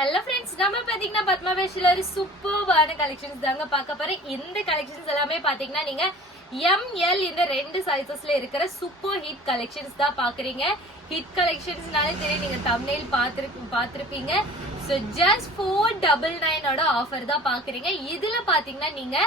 Hello friends, நம்ம பாத்தீங்கன்னா Padma ஃபேஷன்ல சூப்பர்வான collections தாங்க பார்க்க போறோம். இந்த கலெக்ஷன்ஸ் எல்லாமே பாத்தீங்கன்னா நீங்க எம்எல் இந்த ரெண்டு சைசஸ்ல இருக்கிற சூப்பர் ஹிட் கலெக்ஷன்ஸ் தான் பாக்குறீங்க. ஹிட் கலெக்ஷன்ஸ்னாலே தெரியும், நீங்க தம்ப்நெயில் பாத்திருப்பீங்க. ஸோ ஜஸ்ட் 499 ஆஃபர் தான் பாக்குறீங்க. இதுல பாத்தீங்கன்னா நீங்க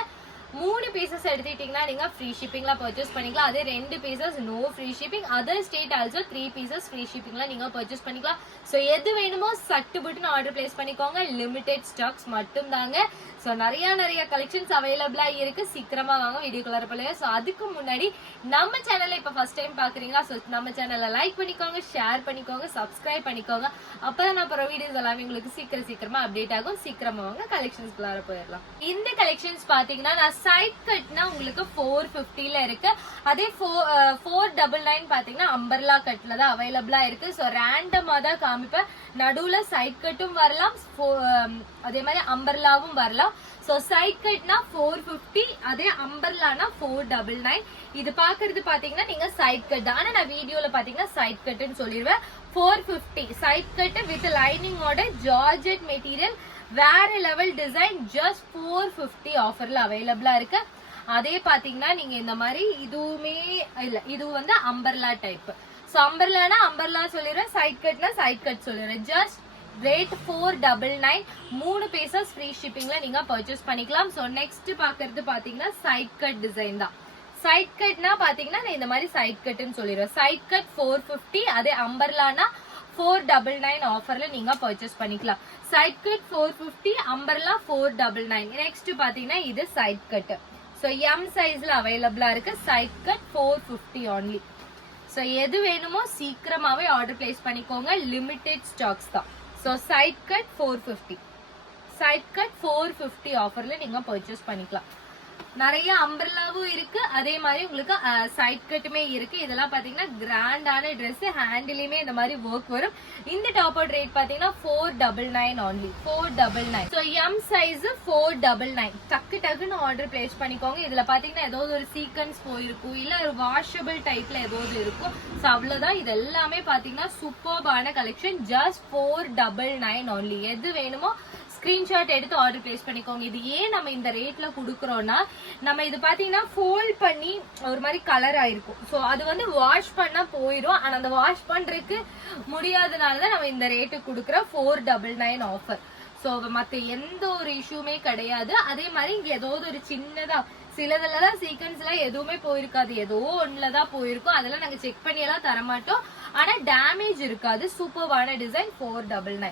3 பீசஸ் எடுத்துட்டீங்கன்னா நீங்க ஃப்ரீ ஷிப்பிங்ல பர்ச்சேஸ் பண்ணிக்கலாம். அதே 2 pieces no free shipping. Other state also 3 pieces free ஷிப்பிங்ல நீங்க பர்ச்சேஸ் பண்ணிக்கலாம். ஸோ எது வேணுமோ சட்டு புட்டுன்னு ஆர்டர் பிளேஸ் பண்ணிக்கோங்க. லிமிடெட் ஸ்டாக்ஸ் மட்டும் தாங்க. ஸோ நிறைய கலெக்ஷன்ஸ் அவைலபிளா இருக்கு. சீக்கிரமா வாங்க, வீடியோக்குள்ள போலங்க. ஸோ அதுக்கு முன்னாடி நம்ம சேனல்ல இப்ப ஃபர்ஸ்ட் டைம் பாக்குறீங்களா, ஸோ நம்ம சேனல்ல லைக் பண்ணிக்கோங்க, ஷேர் பண்ணிக்கோங்க, சப்ஸ்கிரைப் பண்ணிக்கோங்க. அப்பதான் நான் அப்புறம் வீடியோஸ் எல்லாமே உங்களுக்கு சீக்கிரமா அப்டேட் ஆகும். சீக்கிரமா வாங்க கலெக்ஷன்ஸ்குள்ளார போயிடலாம். இந்த கலெக்ஷன்ஸ் பாத்தீங்கன்னா நான் சைட் கட்னா உங்களுக்கு 450ல இருக்கு. அதே 499 பாத்தீங்கன்னா அம்பர்லா கட்ல தான் அவைலபிளா இருக்கு. ஸோ ரேண்டமா தான் காமிப்பேன். நடுவுல சைட் கட்டும் வரலாம், அதே மாதிரி அம்பர்லாவும் வரலாம். சோ சைட் கட்னா 450, அதே அம்பர்லானா 499. இது பாக்குறது பாத்தீங்கன்னா நீங்க சைட் கட், ஆனா நான் வீடியோல பாத்தீங்கன்னா சைட் கட்னு சொல்லிடுவேன். 450 சைட் கட் வித் லைனிங்கோட ஜார்ஜெட் மெட்டீரியல், வேற லெவல் டிசைன். ஜஸ்ட் 450 ஆஃபர்ல அவைலபிளா இருக்கு. அதே பாத்தீங்கன்னா நீங்க இந்த மாதிரி இதுவுமே இல்ல, இது வந்து அம்பர்லா டைப். சோ அம்பர்லானா அம்பர்லா சொல்லிடுறேன், சைட் கட்னா சைட் கட் சொல்லிடுறேன். Just rate 499. 3 பீசஸ் ஃப்ரீ ஷிப்பிங்ல நீங்க பர்ச்சேஸ் பண்ணிக்கலாம். சோ நெக்ஸ்ட் பாக்குறது பாத்தீங்கன்னா சைட் கட் டிசைன் தான். சைட் கட்னா பாத்தீங்கன்னா நான் இந்த மாதிரி சைட் கட்னு சொல்லிடுவேன். சைட் கட் 450, அதே அம்பர்லானா 499 ஆஃபர்ல நீங்க பர்ச்சேஸ் பண்ணிக்கலாம். Side cut 450, umbrella 499. நெக்ஸ்ட் பாத்தீங்கன்னா இது சைட் கட். சோ எம் சைஸ்ல அவைலபிளா இருக்கு. Side cut 450 only. சோ எது வேணுமோ சீக்கிரமாவே ஆர்டர் பிளேஸ் பண்ணிக்கோங்க. லிமிடெட் ஸ்டாக்ஸ் தான். So side cut 450, side cut 450 ஆஃபர்ல நீங்க பர்ச்சேஸ் பண்ணிக்கலாம். நிறைய அம்பர்லாவும் இருக்கு, அதே மாதிரி உங்களுக்கு சைட் கட்டுமே இருக்கு. இதெல்லாம் பாத்தீங்கன்னா கிராண்டான ட்ரெஸ், ஹேண்டிலுமே இந்த மாதிரி ஒர்க் வரும். இந்த டாப் அவுட் ரேட் பாத்தீங்கன்னா 499 only. 499. So M size 499. டக்குன்னு ஆர்டர் பிளேஸ் பண்ணிக்கோங்க. இதுல பாத்தீங்கன்னா ஏதாவது ஒரு சீக்வன்ஸ் போயிருக்கும், இல்ல ஒரு வாஷபிள் டைப்ல ஏதாவது இருக்கும். சோ அவ்வளவுதான். இது எல்லாமே பாத்தீங்கன்னா சூப்பர்பான கலெக்ஷன். Just 499 only. எது வேணுமோ ஸ்கிரீன்ஷாட் எடுத்து ஆர்டர் பிளேஸ் பண்ணிக்கோங்க. இது ஏன் நம்ம இந்த ரேட்ல குடுக்கறோம்னா, நம்ம இது பாத்தீங்கன்னா ஃபோல்ட் பண்ணி ஒரு மாதிரி கலர் ஆயிருக்கும். சோ அது வந்து வாஷ் பண்ணா போயிடும். ஆனா அந்த வாஷ் பண்றதுக்கு முடியாதனாலதான் நம்ம இந்த ரேட்டு குடுக்கறோம். 499 ஆஃபர். சோ மத்த எந்த ஒரு இஷ்யூமே கிடையாது. அதே மாதிரி இங்க ஏதாவது ஒரு சின்னதா சிலதுலதான் சீக்வன்ஸ் எல்லாம் எதுவுமே போயிருக்காது, ஏதோ ஒண்ணுலதான் போயிருக்கும். அதெல்லாம் நாங்க செக் பண்ணி எல்லாம் தரமாட்டோம். ஆனா டேமேஜ் இருக்காது. சூப்பர்வான டிசைன். 499.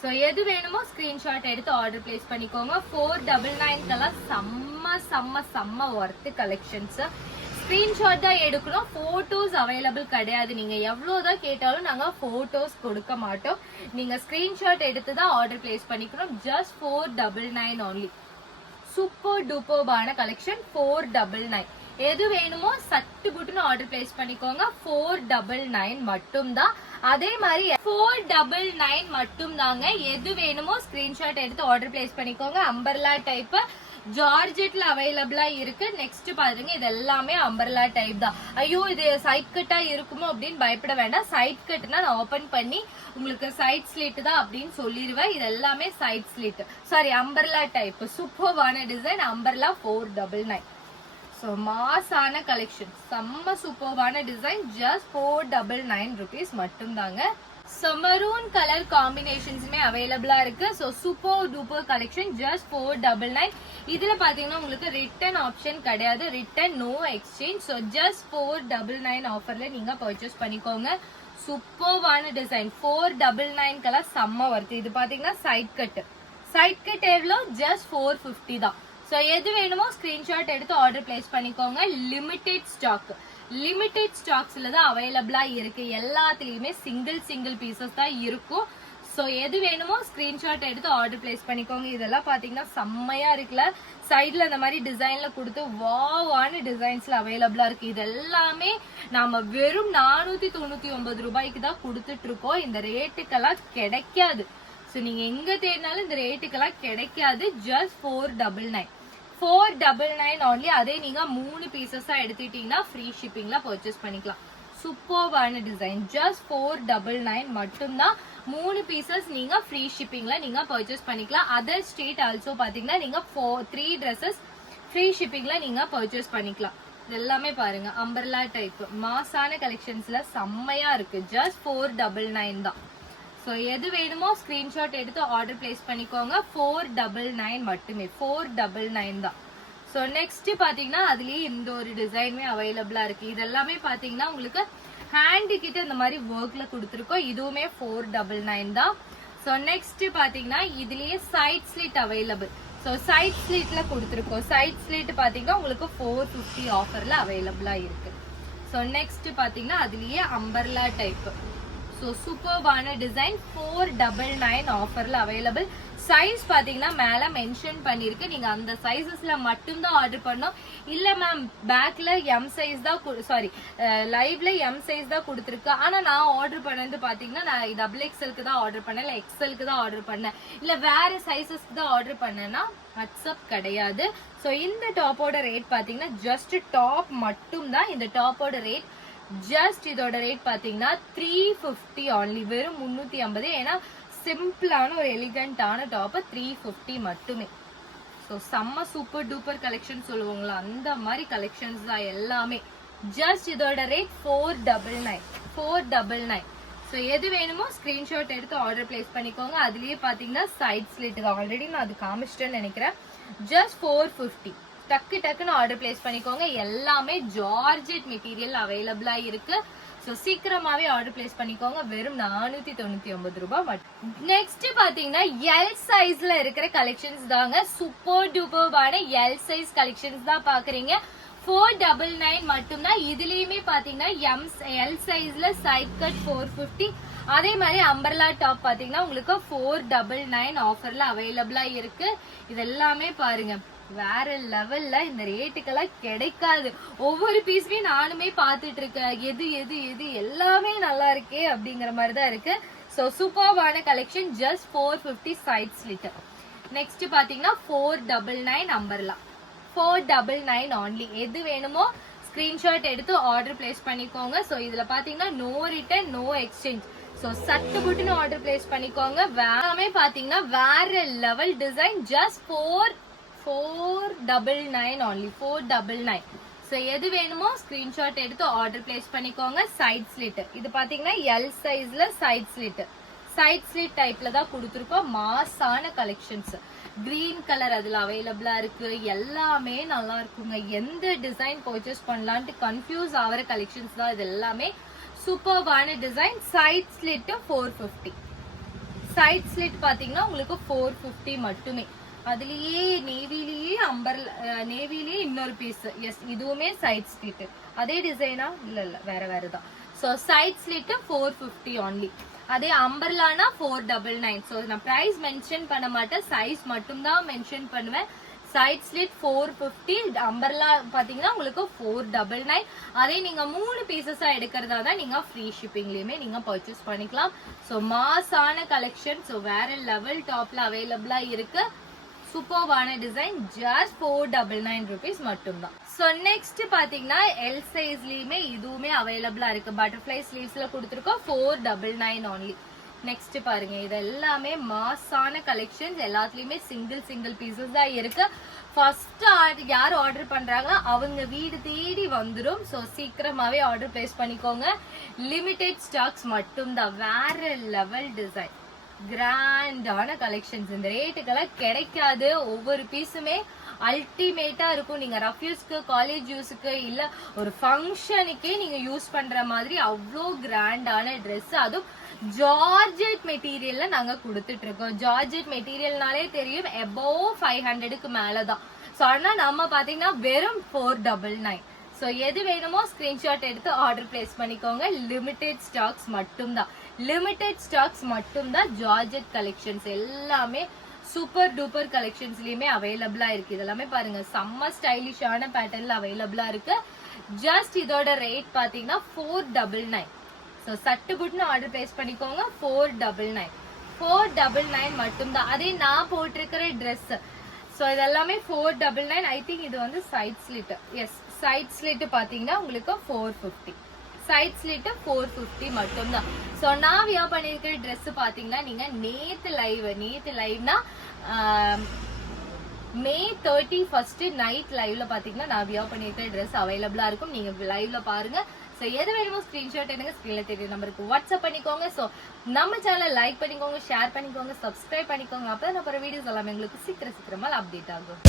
சோ எது வேணுமோ ஸ்கிரீன்ஷாட் எடுத்து ஆர்டர் பிளேஸ் பண்ணிக்கோங்க. 499 செம்ம ஒர்த் கலெக்ஷன்ஸ். ஸ்கிரீன்ஷாட் தான் எடுக்கணும், போட்டோஸ் அவைலபிள் கிடையாது. நீங்க எவ்வளவுதான் கேட்டாலும் நாங்க போட்டோஸ் கொடுக்க மாட்டோம். நீங்க ஸ்கிரீன்ஷாட் எடுத்து தான் ஆர்டர் பிளேஸ் பண்ணிக்கணும். Just 499 only. சூப்பர் டூப்பர்பான கலெக்ஷன். 499. எது வேணுமோ சட்டு புட்டுன்னு ஆர்டர் பிளேஸ் பண்ணிக்கோங்க. 499 மட்டும் தான். அதே மாதிரி 499 மட்டும் தாங்க. எது வேணுமோ ஸ்கிரீன்ஷாட் எடுத்து ஆர்டர் பிளேஸ் பண்ணிக்கோங்க. அம்பர்லா டைப் ஜார்ஜெட்ல அவைலபிளா இருக்கு. நெக்ஸ்ட் பாருங்க, இது எல்லாமே அம்பர்லா டைப் தான். ஐயோ இது சைட் கட்டா இருக்குமோ அப்படின்னு பயப்பட வேண்டாம். சைட் கட்னா நான் ஓபன் பண்ணி உங்களுக்கு சைட் ஸ்லிட் தான் அப்படின்னு சொல்லிடுவேன். இது எல்லாமே side slit, sari umbrella type. சூப்பர்வான டிசைன். அம்பர்லா 499. சோ மாசான கலெக்ஷன், செம்ம சூப்பர்வான டிசைன். ஜஸ்ட் 499 rupees மட்டும் தாங்க. சோ மெரூன் கலர் காம்பினேஷன்ஸுமே அவைலபிளா இருக்கு. So super duper collection. Just 499. இதுல பாத்தீங்கன்னா உங்களுக்கு ரிட்டர்ன் ஆப்ஷன் கிடையாது. Return no exchange. So just 499 ஆஃபர்ல நீங்க பர்ச்சேஸ் பண்ணிக்கோங்க. சூப்பர்வான டிசைன். 499 கலர் செம்ம ஒர்த். இது பாத்தீங்கன்னா சைட் கட். சைட் கட் எவ்வளோ? ஜஸ்ட் 450 தான். சோ எது வேணுமோ ஸ்கிரீன்ஷாட் எடுத்து ஆர்டர் பிளேஸ் பண்ணிக்கோங்க. லிமிடெட் ஸ்டாக், லிமிடெட் ஸ்டாக்ஸ்ல தான் அவைலபிளா இருக்கு. எல்லாத்துலயுமே சிங்கிள் பீசஸ் தான் இருக்கும். சோ எது வேணுமோ ஸ்கிரீன்ஷாட் எடுத்து ஆர்டர் பிளேஸ் பண்ணிக்கோங்க. இதெல்லாம் பாத்தீங்கன்னா செம்மையா இருக்குல்ல. சைட்ல இந்த மாதிரி டிசைன்ல கொடுத்து வாவான டிசைன்ஸ்ல அவைலபிளா இருக்கு. இது எல்லாமே நாம வெறும் 499 ரூபாய்க்கு தான் கொடுத்துட்டு இருக்கோம். இந்த ரேட்டுக்கெல்லாம் கிடைக்காது. சோ நீங்க எங்க தேடினாலும் இந்த ரேட்டுக்கெல்லாம் கிடைக்காது. ஜஸ்ட் 499. 499 only. அதே நீங்க 3 பீசஸா எடுத்துட்டீங்கன்னா ஃப்ரீ ஷிப்பிங்ல பர்ச்சேஸ் பண்ணிக்கலாம். சூப்பர்வான டிசைன். ஜஸ்ட் 499 மட்டும்தான். 3 பீசஸ் நீங்க ஃப்ரீ ஷிப்பிங்ல நீங்க பர்ச்சேஸ் பண்ணிக்கலாம். அதர் ஸ்டேட் ஆல்சோ பாத்தீங்கன்னா நீங்க 3 ட்ரெஸ்ஸஸ் ஃப்ரீ ஷிப்பிங்ல நீங்க பர்ச்சேஸ் பண்ணிக்கலாம். எல்லாமே பாருங்க அம்பர்லா டைப் மாசான கலெக்ஷன்ஸ்ல செம்மையா இருக்கு. ஜஸ்ட் 499 தான். ஸோ எது வேணுமோ ஸ்கிரீன்ஷாட் எடுத்து ஆர்டர் பிளேஸ் பண்ணிக்கோங்க. 499 மட்டுமே, 499 தான். ஸோ நெக்ஸ்ட் பாத்தீங்கன்னா அதுலயே இந்த ஒரு டிசைனுமே அவைலபிளா இருக்கு. இதெல்லாமே பாத்தீங்கன்னா உங்களுக்கு ஹேண்டு கிட்ட இந்த மாதிரி ஒர்க்ல கொடுத்துருக்கோம். இதுவுமே 499 தான். ஸோ நெக்ஸ்ட் பாத்தீங்கன்னா இதுலயே side slit available. So side ஸ்லிட்ல கொடுத்துருக்கோம். சைட் ஸ்லிட் பாத்தீங்கன்னா உங்களுக்கு 450 ஆஃபர்ல அவைலபிளா இருக்கு. ஸோ நெக்ஸ்ட் பாத்தீங்கன்னா அதுலயே அம்பர்லா டைப். ஸோ சூப்பர்வான டிசைன் 499 ஆஃபர்ல அவைலபிள். சைஸ் பாத்தீங்கன்னா மேல மென்ஷன் பண்ணிருக்கு. நீங்க அந்த சைசஸ்ல மட்டும்தான் ஆர்டர் பண்ணோம். இல்ல மேம் பேக்ல எம் சைஸ் தான், சாரி லைவ்ல எம் சைஸ் தான் கொடுத்துருக்கு. ஆனா நான் ஆர்டர் பண்ணது பாத்தீங்கன்னா நான் டபுள் எக்ஸ்எல்க்கு தான் ஆர்டர் பண்ணேன், இல்ல எக்ஸ்எல்க்கு தான் ஆர்டர் பண்ணேன், இல்ல வேற சைசஸ்க்கு தான் ஆர்டர் பண்ணேன்னா வாட்ஸ்அப் கிடையாது. ஸோ இந்த டாப்போட ரேட் பாத்தீங்கன்னா ஜஸ்ட் டாப் மட்டும் தான். இந்த டாப்போட ரேட் ஜஸ்ட் இதோட ரேட் பாத்தீங்கன்னா 350 only, வெறும் 350. ஏன்னா சிம்பிளான ஒரு எலிகண்டான டாப் 350 மட்டுமே. ஸோ செம்ம சூப்பர் டூப்பர் கலெக்ஷன் சொல்லுவாங்களா அந்த மாதிரி கலெக்ஷன்ஸ் தான் எல்லாமே. ஜஸ்ட் இதோட ரேட் 499. ஸோ எது வேணுமோ ஸ்கிரீன்ஷாட் எடுத்து ஆர்டர் பிளேஸ் பண்ணிக்கோங்க. அதுலயே பாத்தீங்கன்னா சைட் ஸ்லிட் தான். ஆல்ரெடி நான் அது காமிச்சிட்டேன்னு நினைக்கிறேன். ஜஸ்ட் 450. டக்குன்னு ஆர்டர் பிளேஸ் பண்ணிக்கோங்க. எல்லாமே ஜார்ஜெட் மெட்டீரியல் அவைலபிளா இருக்கு. சோ சீக்கிரமாவே ஆர்டர் பிளேஸ் பண்ணிக்கோங்க. வெறும் 499 ரூபாய் மட்டும். நெக்ஸ்ட் பாத்தீங்கன்னா எல் சைஸ்ல இருக்கிற கலெக்ஷன்ஸ் தாங்க. சூப்பர் டூப்பர்வான எல் சைஸ் கலெக்ஷன்ஸ் தான் பாக்குறீங்க. 499 மட்டும் தான். இதுலயுமே பாத்தீங்கன்னா எல் சைஸ்ல சைட் கட் 450. அதே மாதிரி அம்பர்லா டாப் பாத்தீங்கன்னா உங்களுக்கு 499 ஆஃபர்ல அவைலபிளா இருக்கு. இது எல்லாமே பாருங்க வேற லெவல்ல. இந்த ரேட்டுக்கெல்லாம் கிடைக்காது. ஒவ்வொரு பீஸுமே நானுமே பாத்துட்டு இருக்கேன். எது எது எது எல்லாமே நல்லா இருக்கே அப்படிங்கிற மாதிரி தான் இருக்கு. சோ சூப்பர்வான collection. Just 450 side slit. Next பாத்தீங்கன்னா 499 அம்பர்லா. 499 only. எது வேணுமோ ஸ்கிரீன்ஷாட் எடுத்து ஆர்டர் பிளேஸ் பண்ணிக்கோங்க. சோ இதுல பாத்தீங்கன்னா no return no exchange. So சட்டு புட்டுன்னு ஆர்டர் பிளேஸ் பண்ணிக்கோங்க. எல்லாமே பாத்தீங்கன்னா வேற level design. Just 499 only. 499. So எது வேணுமோ ஸ்கிரீன்ஷாட் எடுத்து ஆர்டர் பிளேஸ் பண்ணிக்கோங்க. சைட் ஸ்லிட் இது பாத்தீங்கன்னா எல் சைஸ்ல சைட் ஸ்லிட். சைட் ஸ்லிட் டைப்ல தான் கொடுத்துருக்கோம். மாசான கலெக்ஷன்ஸ். கிரீன் கலர் அதுல அவைலபிளா இருக்கு. எல்லாமே நல்லா இருக்குங்க. எந்த டிசைன் பர்ச்சேஸ் பண்ணலான்ட்டு கன்ஃபியூஸ் ஆகிற கலெக்ஷன்ஸ் தான் இது எல்லாமே. சூப்பர்வான design. Side slit 450. Side slit பாத்தீங்கன்னா உங்களுக்கு 450 மட்டுமே. அதுலயே நேவிலேயே நேவிலேயே இன்னொரு பீஸ். எஸ் இதுவுமே சைட் ஸ்லிட். அதே டிசைனா இல்ல வேற தான். So side slit 450 only. அதே அம்பர்லானா 499. சோ நான் பிரைஸ் மென்ஷன் பண்ண மாட்டேன், சைஸ் மட்டும் தான் மென்ஷன் பண்ணுவேன். Side slit 450. அம்பர்லா பாத்தீங்கன்னா உங்களுக்கு 499. அதே நீங்க 3 பீசஸா எடுக்கிறதா தான் நீங்க ஃப்ரீ ஷிப்பிங்லயுமே நீங்க பர்ச்சேஸ் பண்ணிக்கலாம். சோ மாசான கலெக்ஷன். சோ வேற லெவல் டாப்ல அவைலபிளா இருக்கு. சூப்பர்வான டிசைன். ஜஸ்ட் 499 rupees மட்டும் தான். சோ நெக்ஸ்ட் பாத்தீங்கன்னா எல் சைஸ்லயுமே இதுவுமே அவைலபிளா இருக்கு. பட்டர்ஃபிளை ஸ்லீவ்ஸ்ல கொடுத்துருக்கோம். 499 only. நெக்ஸ்ட் பாருங்க இது எல்லாமே மாசான கலெக்ஷன்ஸ். எல்லாத்துலயுமே சிங்கிள் பீசஸ் தான் இருக்கு. ஃபர்ஸ்ட் யார் ஆர்டர் பண்றாங்களோ அவங்க வீடு தேடி வந்துடும். சோ சீக்கிரமாவே ஆர்டர் பிளேஸ் பண்ணிக்கோங்க. லிமிடெட் ஸ்டாக்ஸ் மட்டும் தான். வேற லெவல் டிசைன். கிராண்டான கலெக்ஷன்ஸ். இந்த ரேட்டுக்கெல்லாம் கிடைக்காது. ஒவ்வொரு பீஸுமே அல்டிமேட்டா இருக்கும். நீங்க ரஃப்யூஸ்க்கு காலேஜ் யூஸுக்கு இல்ல ஒரு ஃபங்க்ஷனுக்கே நீங்க யூஸ் பண்ற மாதிரி அவ்வளோ கிராண்டான ட்ரெஸ். அதுவும் ஜார்ஜெட் மெட்டீரியல்ல நாங்க கொடுத்துட்டு இருக்கோம். ஜார்ஜெட் மெட்டீரியல்னாலே தெரியும் above 500க்கு மேலதான். சோ ஆனா நம்ம பாத்தீங்கன்னா வெறும் 499. சோ எது வேணுமோ ஸ்கிரீன்ஷாட் எடுத்து ஆர்டர் பிளேஸ் பண்ணிக்கோங்க. லிமிடெட் ஸ்டாக்ஸ் மட்டும்தான். லிமிடெட் ஸ்டாக்ஸ் மட்டும்தான். ஜார்ஜெட் கலெக்ஷன்ஸ் எல்லாமே சூப்பர் டூப்பர் கலெக்ஷன்ஸ்லயுமே அவைலபிளா இருக்கு. இதெல்லாமே பாருங்க செம்ம ஸ்டைலிஷான பேட்டர்ன்ல அவைலபிளா இருக்கு. ஜஸ்ட் இதோட ரேட் பாத்தீங்கன்னா 499. சோ சட்டு புட்டுன்னு ஆர்டர் பிளேஸ் பண்ணிக்கோங்க. 499 மட்டும்தான். அதே நான் போட்டிருக்கிற ட்ரெஸ். சோ இதெல்லாமே 499. ஐ திங்க் இது வந்து side slit. Yes side slit பாத்தீங்கன்னா உங்களுக்கு 450. சைட் ஸ்லிட் 450 மட்டும்தான். ஸோ நான் வியர் பண்ணியிருக்கிற ட்ரெஸ் பாத்தீங்கன்னா நீங்க நேத்து லைவ்னா மே 31 நைட் லைவ்ல பாத்தீங்கன்னா நான் வியர் பண்ணியிருக்கிற ட்ரெஸ் அவைலபிளா இருக்கும். நீங்க லைவ்ல பாருங்க. ஸோ எது வேணுமோ ஸ்கிரீன்ஷாட் எனக்கு ஸ்கிரீன்ல தெரியும் நம்பருக்கு வாட்ஸ்அப் பண்ணிக்கோங்க. ஸோ நம்ம சேனலை லைக் பண்ணிக்கோங்க, ஷேர் பண்ணிக்கோங்க, சப்ஸ்கிரைப் பண்ணிக்கோங்க. அப்போ நான் போகிற வீடியோஸ் எல்லாமே உங்களுக்கு சீக்கிரமா அப்டேட் ஆகும்.